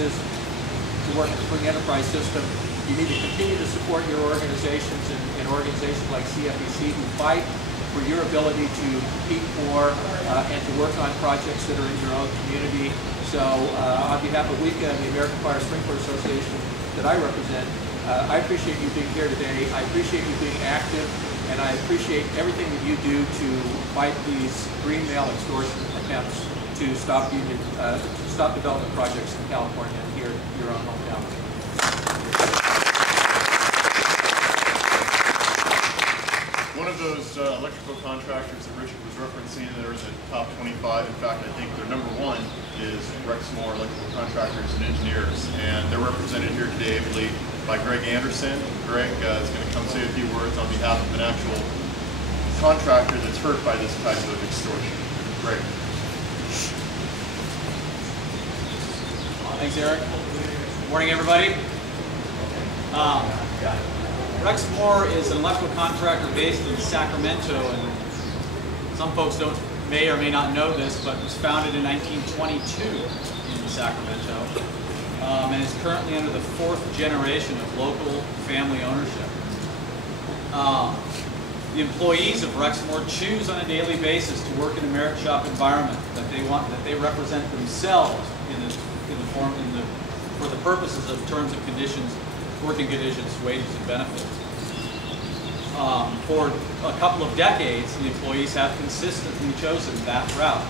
is to work with the free enterprise system. You need to continue to support your organizations and organizations like CFEC who fight for your ability to compete for and to work on projects that are in your own community. So on behalf of WECA and the American Fire Sprinkler Association that I represent, I appreciate you being here today. I appreciate you being active, and I appreciate everything that you do to fight these green mail extortion attempts to stop development projects in California and here in your own hometown. One of those electrical contractors that Richard was referencing, there's a top 25. In fact, I think their number one is Rexmore Electrical Contractors and Engineers. And they're represented here today ably by Greg Anderson. Greg is going to come say a few words on behalf of an actual contractor that's hurt by this type of extortion. Greg. Thanks, Eric. Good morning, everybody. Rexmore is an electrical contractor based in Sacramento, and some folks may or may not know this, but it was founded in 1922 in Sacramento, and is currently under the 4th generation of local family ownership. The employees of Rexmore choose on a daily basis to work in a merit shop environment that they represent themselves for the purposes of terms and conditions, working conditions, wages, and benefits. For a couple of decades, the employees have consistently chosen that route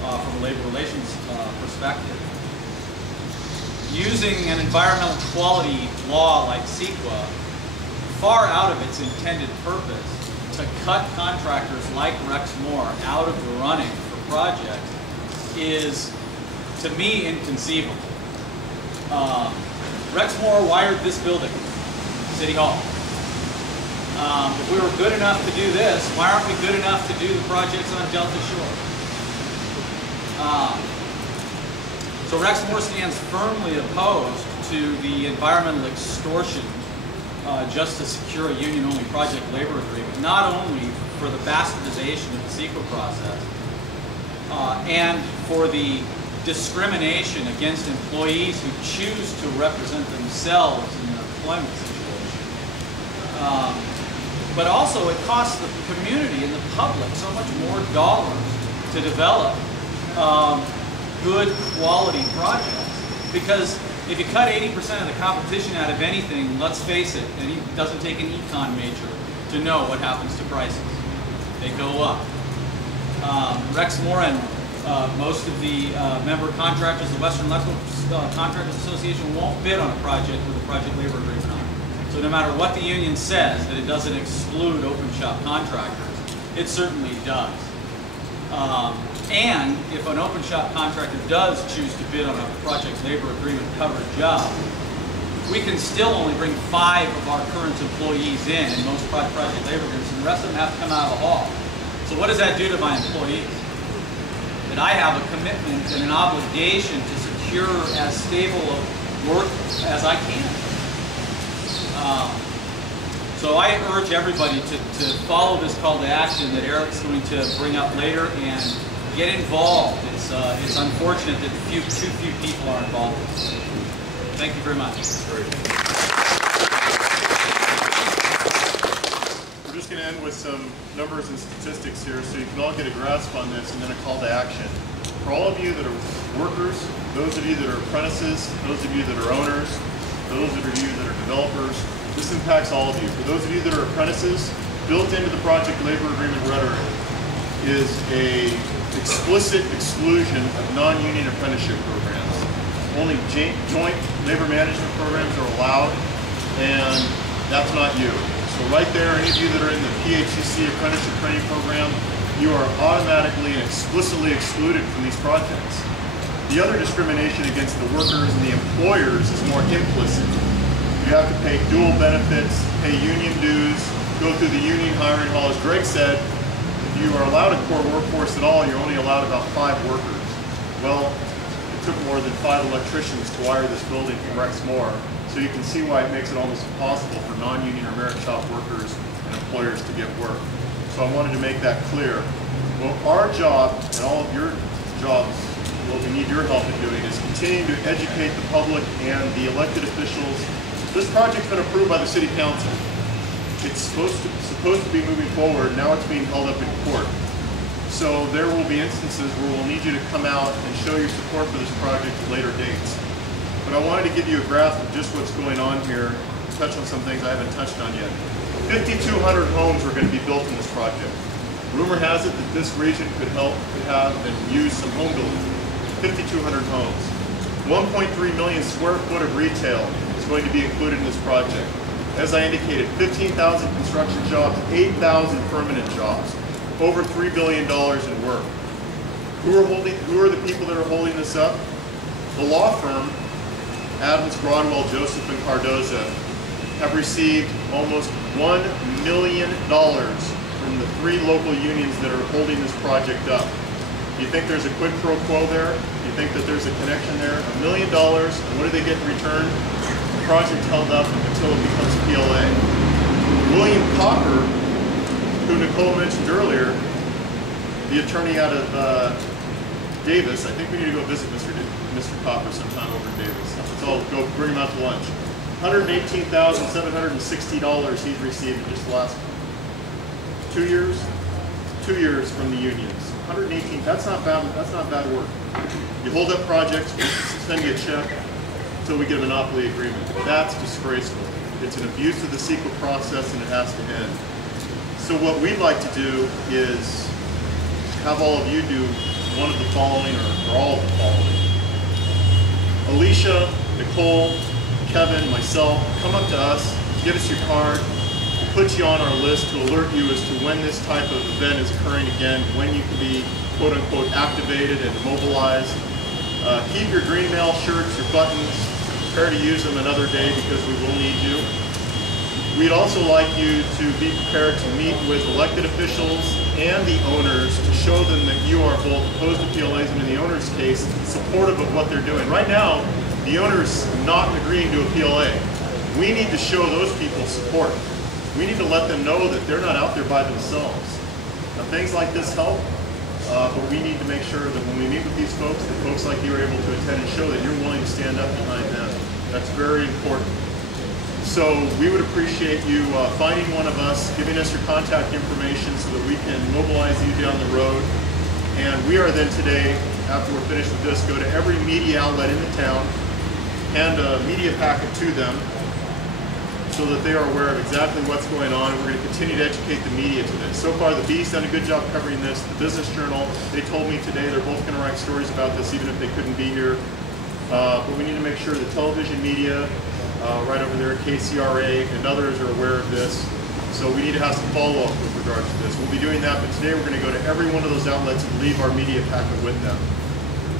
from a labor relations perspective. Using an environmental quality law like CEQA far out of its intended purpose to cut contractors like Rexmore out of the running for projects is, to me, inconceivable. Rexmore wired this building, City Hall. If we were good enough to do this, why aren't we good enough to do the projects on Delta Shore? So Rexmore stands firmly opposed to the environmental extortion just to secure a union-only project labor agreement, not only for the bastardization of the CEQA process and for the discrimination against employees who choose to represent themselves in an employment situation. But also it costs the community and the public so much more dollars to develop good quality projects. Because if you cut 80% of the competition out of anything, let's face it, and it doesn't take an econ major to know what happens to prices. They go up. Rexmore and most of the member contractors, the Western Electrical Contractors Association, won't bid on a project with a project labor agreement on it. So no matter what the union says, that it doesn't exclude open shop contractors, it certainly does. And if an open shop contractor does choose to bid on a project labor agreement covered job, we can still only bring 5 of our current employees in most project labor agreements, and the rest of them have to come out of the hall. So what does that do to my employees? That I have a commitment and an obligation to secure as stable a work as I can. So I urge everybody to follow this call to action that Eric's going to bring up later and get involved. It's unfortunate that too few people are involved. Thank you very much. We're just going to end with some numbers and statistics here so you can all get a grasp on this, and then a call to action. For all of you that are workers, those of you that are apprentices, those of you that are owners, those of you that are developers, this impacts all of you. For those of you that are apprentices, built into the project labor agreement rhetoric is a explicit exclusion of non-union apprenticeship programs. Only joint labor management programs are allowed, and that's not you. So right there, any of you that are in the PHCC apprenticeship training program, you are automatically and explicitly excluded from these projects. The other discrimination against the workers and the employers is more implicit. You have to pay dual benefits, pay union dues, go through the union hiring hall. As Greg said, if you are allowed a core workforce at all, you're only allowed about 5 workers. Well, it took more than 5 electricians to wire this building from Rexmore, so you can see why it makes it almost impossible for non-union or merit shop workers and employers to get work. So I wanted to make that clear. Well, our job, and all of your jobs will we need your help in doing is continuing to educate the public and the elected officials. This project's been approved by the City Council. It's supposed to be moving forward. Now it's being held up in court. So there will be instances where we'll need you to come out and show your support for this project at later dates. But I wanted to give you a grasp of just what's going on here, touch on some things I haven't touched on yet. 5,200 homes are going to be built in this project. Rumor has it that this region could have and use some home building. 5,200 homes. 1.3 million square foot of retail is going to be included in this project. As I indicated, 15,000 construction jobs, 8,000 permanent jobs. Over $3 billion in work. Who are the people that are holding this up? The law firm, Adams, Broadwell, Joseph, and Cardoza, have received almost $1 million from the 3 local unions that are holding this project up. Do you think there's a quid pro quo there? Do you think that there's a connection there? $1 million, and what do they get in return? The project held up until it becomes PLA. William Copper, who Nicole mentioned earlier, the attorney out of Davis. I think we need to go visit Mr. Copper sometime over in Davis. Let's all go bring him out to lunch. $118,760 he's received in just the last 2 years. 2 years from the unions. 118. That's not bad. That's not bad work. You hold up projects, we send you a check until we get a monopoly agreement. That's disgraceful. It's an abuse of the CEQA process, and it has to end. So what we'd like to do is have all of you do one of the following, or all of the following. Alicia, Nicole, Kevin, myself, come up to us, give us your card, we'll put you on our list to alert you as to when this type of event is occurring again, when you can be quote-unquote activated and mobilized. Keep your green mail shirts, your buttons, prepare to use them another day because we will need you. We'd also like you to be prepared to meet with elected officials and the owners to show them that you are both opposed to PLAs and, in the owner's case, supportive of what they're doing. Right now, the owner's not agreeing to a PLA. We need to show those people support. We need to let them know that they're not out there by themselves. Now, things like this help, but we need to make sure that when we meet with these folks, that folks like you are able to attend and show that you're willing to stand up behind them. That's very important. So we would appreciate you finding one of us, giving us your contact information so that we can mobilize you down the road. And we are then today, after we're finished with this, go to every media outlet in the town, hand a media packet to them so that they are aware of exactly what's going on. We're going to continue to educate the media to this. So far, the Bee's done a good job covering this. The Business Journal, they told me today they're both going to write stories about this even if they couldn't be here. But we need to make sure the television media, right over there at KCRA, and others are aware of this. So we need to have some follow-up with regards to this. We'll be doing that, but today we're going to go to every one of those outlets and leave our media packet with them.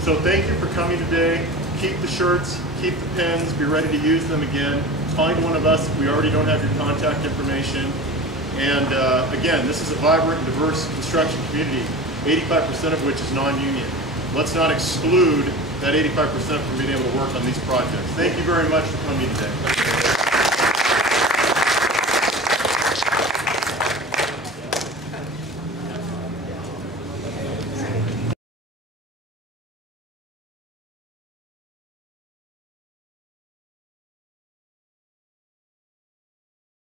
So thank you for coming today. Keep the shirts, keep the pens, be ready to use them again. Find one of us if we already don't have your contact information. And again, this is a vibrant and diverse construction community, 85% of which is non-union. Let's not exclude that 85% from being able to work on these projects. Thank you very much for coming today.